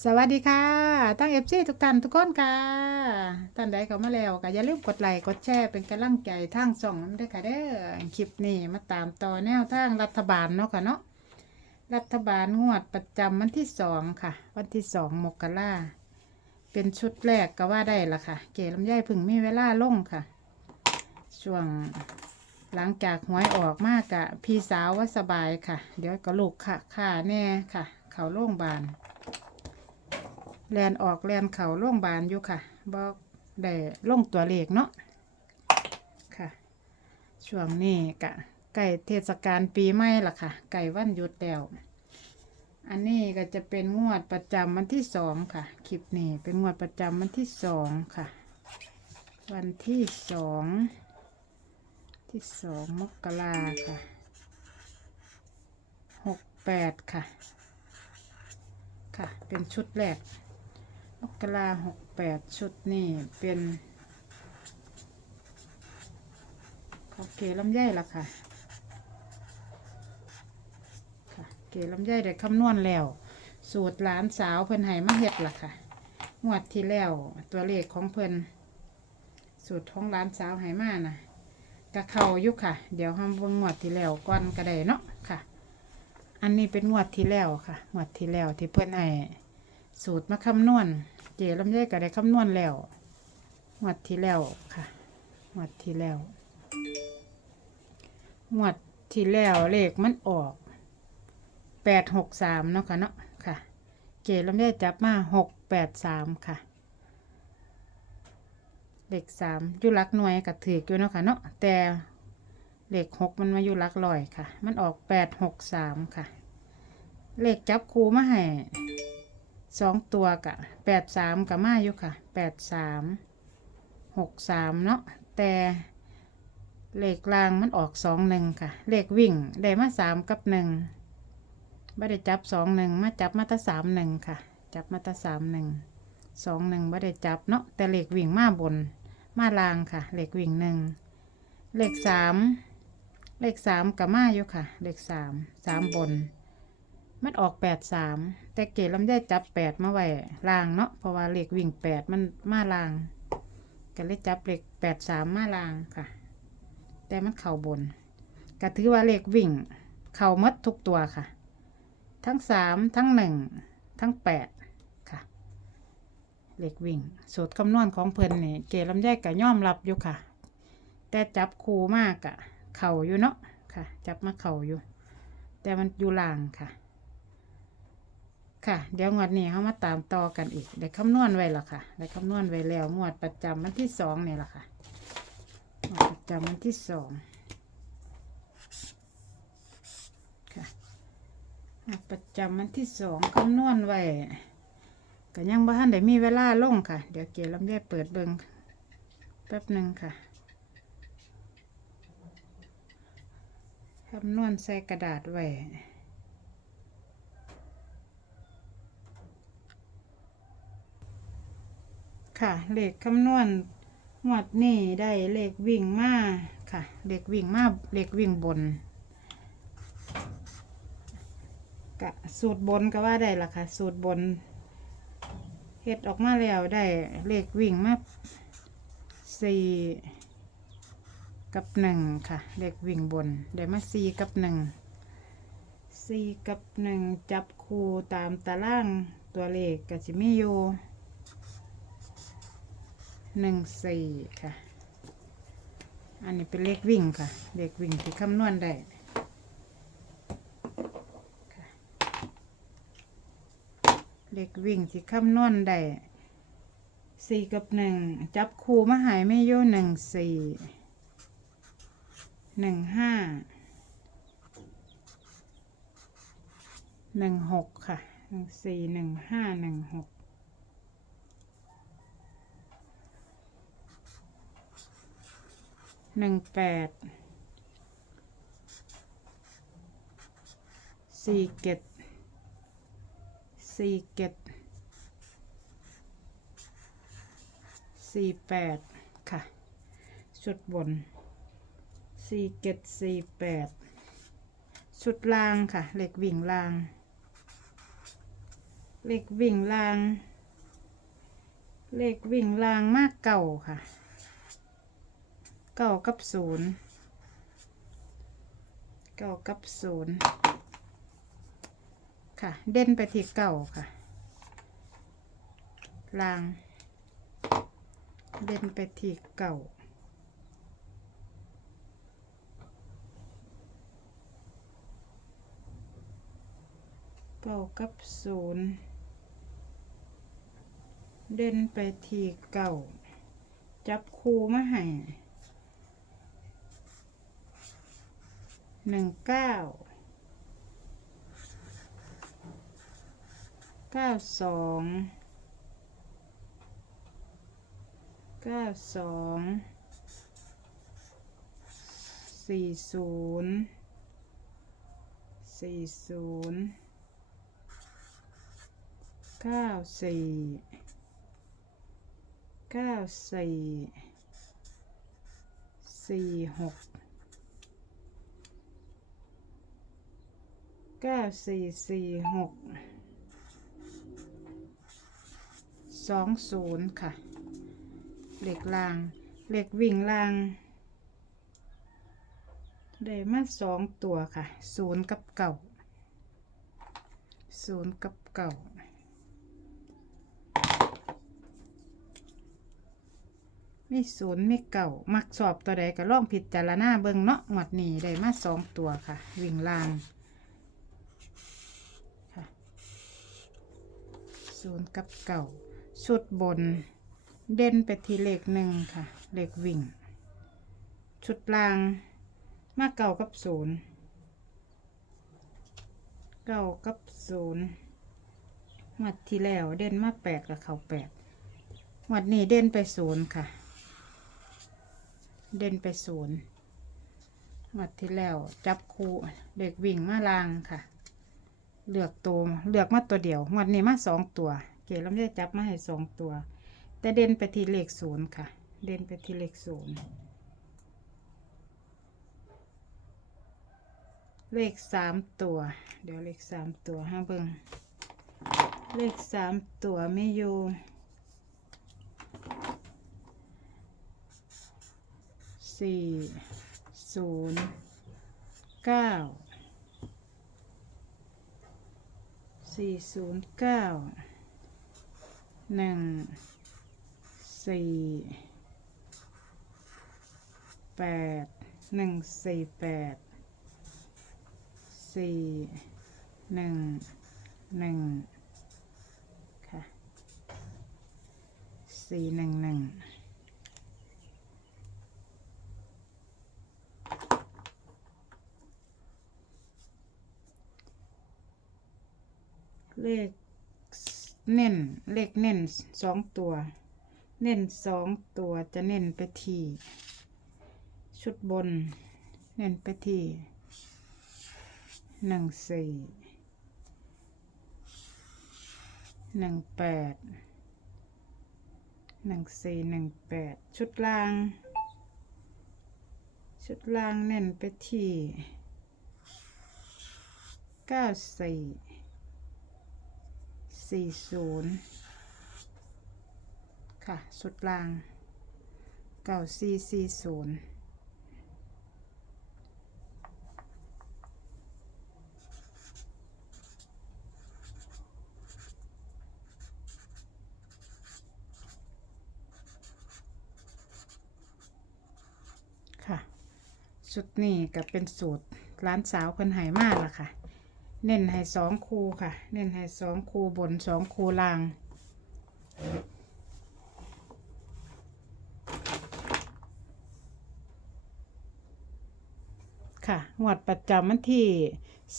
สวัสดีค่ะ ตั้งเอฟซีทุกท่านทุกคนค่ะท่านใดเข้ามาแล้วก็อย่าลืมกดไลค์กดแชร์เป็นกำลังใจทางส่องน้ำด้วยค่ะเด้อคลิปนี้มาตามต่อแนวทางรัฐบาลเนาะค่ะเนาะรัฐบาลงวดประจำวันที่สองค่ะ วันที่สองมกราเป็นชุดแรกก็ว่าได้ละค่ะ เก๋ลำไยพึ่งมีเวลาลงค่ะ ช่วงหลังจากหวยออกมากะพี่สาวว่าสบายค่ะ เดี๋ยวก็ลูกค่ะค่าแน่ค่ะ เขาโรงพยาบาล แลนออกแลนเข่าโรงบาลอยู่ค่ะบอกได้ลงตัวเลขเนาะค่ะ ช่วงนี้กะใกล้เทศกาลปีใหม่ละค่ะ ไก่วันหยุดแล้วอันนี้ก็จะเป็นงวดประจำวันที่สองค่ะ คลิปนี้เป็นงวดประจำวันที่สองค่ะ วันที่สองที่สองมกราค่ะหกแปดค่ะ ค่ะ เป็นชุดแรก มกราหกแปดชุดนี่เป็นขอเกลำไยละค่ะค่ะ เกลำไยได้คำนวณแล้ว สูตรหลานสาวเพิ่นให้มาเฮ็ดละค่ะงวดที่แล้วตัวเลขของเพิ่นสูตรของหลานสาวให้มานะกะเข้ายู่ค่ะ เดี๋ยวห้ามเบิ่งงวดที่แล้วก่อนก็ได้เนาะค่ะ อันนี้เป็นงวดที่แล้วค่ะงวดที่แล้วที่เพิ่นให้ สูตรมาคำนวณ เจลำไยก็ได้คำนวณแล้วงวดที่แล้วค่ะงวดที่แล้วงวดที่แล้วเลขมันออกแปดหกสามเนาะค่ะเนาะค่ะ เจลำไยจับมาหกแปดสามค่ะเลขสามอยู่ลักหน่วยกับถืออยู่เนาะค่ะเนาะแต่เลขหกมันมาอยู่ลักลอยค่ะ มันออกแปดหกสามค่ะ เลขจับคูมาให้ สองตัวกะแปดสามกับมาอยู่ค่ะแปดสามหกสามเนาะแต่เลขล่างมันออกสองหนึ่งค่ะ เลขวิ่งได้มาสามกับหนึ่งไม่ได้จับสองหนึ่งมาจับมาตาสามหนึ่งค่ะ จับมาตาสามหนึ่งสองหนึ่งไม่ได้จับเนาะแต่เลขวิ่งมาบน มาล่างค่ะ เลขวิ่งหนึ่งเลขสามเลขสามกับมาอยู่ค่ะ เลขสามสามบน มันออกแปดสามแต่เกลลำไยจับแปดมาไว้ล่างเนาะเพราะว่าเหลขวิ่งแปดมันมาล่างก็เลยจับเหลขแปดสามมาล่างค่ะ แต่มันเข่าบนก็ถือว่าเหลขวิ่ง เข่าหมดทุกตัวค่ะ ทั้งสามทั้งหนึ่งทั้งแปดค่ะเหลขวิ่งสูตรคำนวณของเพิ่นนี่เกลลำไยก็ย่อมรับอยู่ค่ะ แต่จับคูมากอะเข่าอยู่เนาะค่ะ จับมาเข่าอยู่ แต่มันอยู่ล่างค่ะ ค่ะ เดี๋ยวงวดนี้เขามาตามต่อกันอีกได้คำนวณไว้ละค่ะได้คำนวณไว้แล้วงวดประจำวันที่สองนี่แหละค่ะงวดประจำวันที่สองค่ะงวดประจำวันที่สองคำนวณไว้ก็ยังบ้านได้มีเวลาลงค่ะ เดี๋ยวเกียรลำไยเปิดเบิงแป๊บหนึ่งค่ะคำนวณใส่กระดาษไว้ ค่ะเลขคำนวณงวดนี้ได้เลขวิ่งมาค่ะเลขวิ่งมาเลขวิ่งบนกะสูตรบนก็ว่าได้ละค่ะ สูตรบนเฮ็ดออกมาแล้วได้เลขวิ่งมาสี่กับหนึ่งค่ะ เลขวิ่งบนได้มาสี่กับหนึ่งสี่กับหนึ่งจับคู่ตามตารางตัวเลขก็จะมีอยู่ หนึ่งสี่ค่ะ อันนี้เป็นเลขวิ่งค่ะ เลขวิ่งที่คำนวณได้เลขวิ่งที่คำนวณได้สี่กับหนึ่งจับคู่มาหายไม่โย่หนึ่งสี่หนึ่งห้าหนึ่งหกค่ะหนึ่งสี่หนึ่งห้าหนึ่งหก หนึ่งแปดสี่เจ็ดสี่เจ็ดสี่แปดค่ะ ชุดบนสี่เจ็ดสี่แปดชุดล่างค่ะ เหล็กวิ่งล่าง เหลขวิ่งล่าง เหลขวิ่งล่างมากเก่าค่ะ เก่ากับศูนย์เก่ากับศูนย์ค่ะ เด่นไปที่เก่าค่ะ ลาง เด่นไปที่เก่าเก้ากับศูนย์เด่นไปที่เก่า จับคูมาให้ หนึ่งเก้าเก้าสองเก้าสองสี่ศูนย์สี่ศูนย์เก้าสี่เก้าสี่สี่หก เก้าสี่สี่หกสองศูนย์ค่ะ เหล็กลาง เหล็กวิ่งลาง ได้มาสองตัวค่ะ ศูนย์กับเก่า ศูนย์กับเก่ามีศูนย์มีเก่า มักสอบตัวใดก็ล่องผิดจารณาเบิ่งเนาะหมดนี้ได้มาสองตัวค่ะ วิ่งลางค่ะ ศูนย์กับเก่าชุดบน เด่นไปที่เลขหนึ่งค่ะ เลขวิ่ง ชุดล่างมาเก่ากับศูนย์เก่ากับศูนย์หมัดที่แล้วเด่นมาแปดกับเขาแปดหมัดนี้เด่นไปศูนย์ค่ะ เด่นไปศูนย์หมัดที่แล้วจับคู่เด็กวิ่งมาลางค่ะ เลือกตัวเลือกมาตัวเดียวหมัดนี้มาสองตัว เก๋ลำไยจับมาให้สองตัว แต่เด่นไปที่เลขศูนย์ค่ะ เด่นไปที่เลขศูนย์เลขสามตัว เดี๋ยวเลขสามตัวห้าเบิงเลขสามตัวไม่อยู่สี่ศูนย์เก้า สี่ศูนย์เก้าหนึ่งสี่แปดหนึ่งสี่แปดสี่หนึ่งหนึ่งค่ะสี่หนึ่งหนึ่ง เลขเน้นเลขเน้นสองตัว เน้นสองตัวจะเน้นไปที่ชุดบน เน้นไปที่หนึ่งสี่หนึ่งแปดหนึ่งสี่หนึ่งแปดชุดล่าง ชุดล่างเน้นไปที่เก้าสี่ สี่ศูนย์ค่ะชุดล่างเก้าสี่สี่ศูนย์ค่ะชุดนี้ก็เป็นสูตรร้านสาวเพิ่นไหมาล่ะค่ะ เน้นให้สองคูค่ะ เน้นให้สองคูบนสองคูล่าง ค่ะงวดประจำวันที่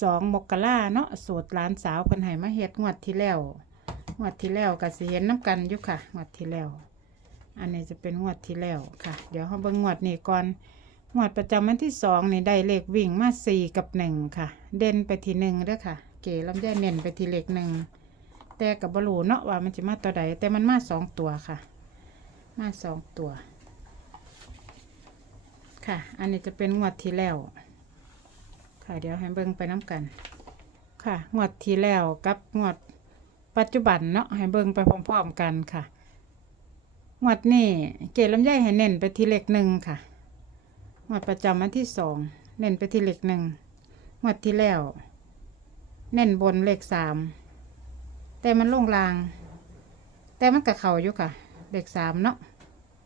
สองมกราเนาะสูตรร้านสาวเพิ่นไหมาเฮ็ดงวดที่แล้วงวดที่แล้วก็สิเห็นน้ำกันอยู่ค่ะงวดที่แล้ว อันนี้จะเป็นงวดที่แล้วค่ะ เดี๋ยวเราเบิ่งงวดนี้ก่อน งวดประจำวันที่สองนี่ได้เลขวิ่งมาสี่กับหนึ่งค่ะ เด่นไปที่หนึ่งเด้อค่ะ เก๋ลำไยเน้นไปที่เลขหนึ่งแต่กับบรูเนาะว่ามันจะมาตัวใดแต่มันมาสองตัวค่ะ มาสองตัว ค่ะ อันนี้จะเป็นงวดที่แล้ว ค่ะเดี๋ยวให้เบิ่งไปน้ำกัน ค่ะงวดที่แล้วกับงวดปัจจุบันเนาะให้เบิ่งไปพร้อมๆกันค่ะงวดนี้เก๋ลำไยให้เน้นไปที่เลขหนึ่งค่ะ งวดประจำวันที่สองเน้นไปที่เลขหนึ่งงวดที่แล้ว เน้นบนเลขสามแต่มันลงลาง แต่มันกับเขาอยู่ค่ะ เลขสามเนาะ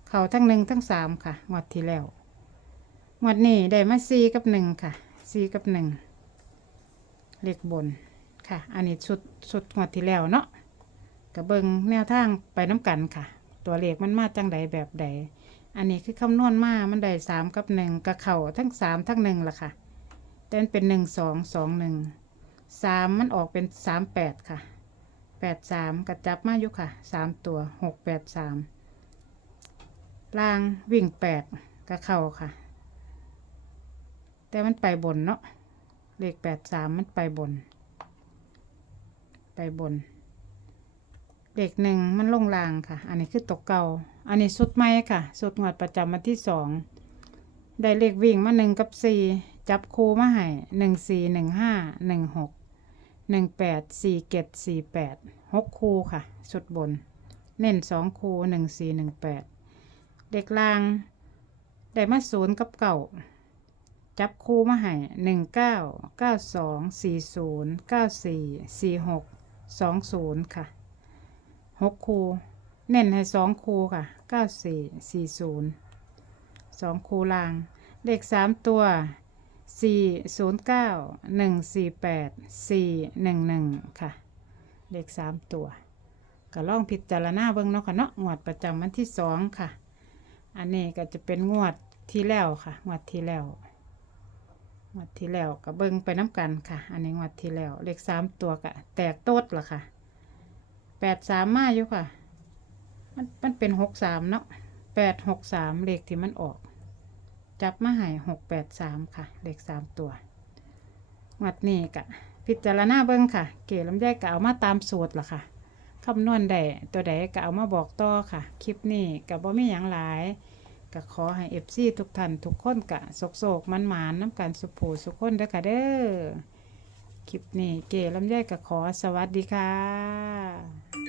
เขาทั้งหนึ่งทั้งสามค่ะงวดที่แล้วงวดนี้ได้มาสี่กับหนึ่งค่ะสี่กับหนึ่งเลขบนค่ะ อันนี้ชุดชุดงวดที่แล้วเนาะกับเบิงแนวทางไปน้ำกันค่ะ ตัวเลขมันมาจังใดแบบใด อันนี้คือคำนวณมามันได้สามกับหนึ่งกับเข่าทั้งสามทั้งหนึ่งล่ะค่ะ แต่มันเป็นหนึ่งสองสองหนึ่งสามมันออกเป็นสามแปดค่ะแปดสามกระจับมาอยู่ค่ะสามตัวหกแปดสามล่างวิ่งแปดกับเข่าค่ะ แต่มันไปบนเนาะเลขแปดสามมันไปบน ไปบน เลขหนึ่งมันลงลางค่ะ อันนี้คือตกเก่า อันนี้สุดไม้ค่ะ สุดงวดประจำวันที่สอง ได้เลขวิ่งมาหนึ่งกับสี่จับคูมาให้หนึ่งสี่หนึ่งห้าหนึ่งหกหนึ่งแปดสี่เจ็ดสี่แปดหกคูค่ะ สุดบน เน้นสองคูหนึ่งสี่หนึ่งแปดเด็กลาง ได้มาศูนย์กับเก่า จับคูมาให้หนึ่งเก้าเก้าสองสี่ศูนย์เก้าสี่สี่หกสองศูนย์ค่ะ หกคูเน้นให้สองคูค่ะเก้าสี่สี่ศูนย์สองคูลาง เลขสามตัวสี่ศูนย์เก้าหนึ่งสี่แปดสี่หนึ่งหนึ่งค่ะ เลขสามตัวก็ลองพิจารณาเบิ่งเนาะค่ะเนาะงวดประจำวันที่สองค่ะ อันนี้ก็จะเป็นงวดที่แล้วค่ะงวดที่แล้วงวดที่แล้วก็เบิ่งไปน้ำกันค่ะ อันนี้งวดที่แล้ว เลขสามตัวก็แตกโต๊ดละค่ะ แปดสามมาอยู่ค่ะ มันมันเป็นหกสามเนาะแปดหกสามเลขที่มันออก จับมาให้หกแปดสามค่ะ เลขสามตัววัดนี้กะ พิจารณาเบิ้งค่ะ เก๋ลำไยก็เอามาตามสูตรล่ะค่ะคำนวณได้ตัวใดก็เอามาบอกต่อค่ะ คลิปนี้กับบ่มีหยังหลายก็ขอให้เอฟซีทุกท่านทุกคนกะโศกโศกมันหมานน้ำกันสุผูสุขคนเด้อค่ะเด้อ คลิปนี้เก๋ลำไยก็ขอสวัสดีค่ะ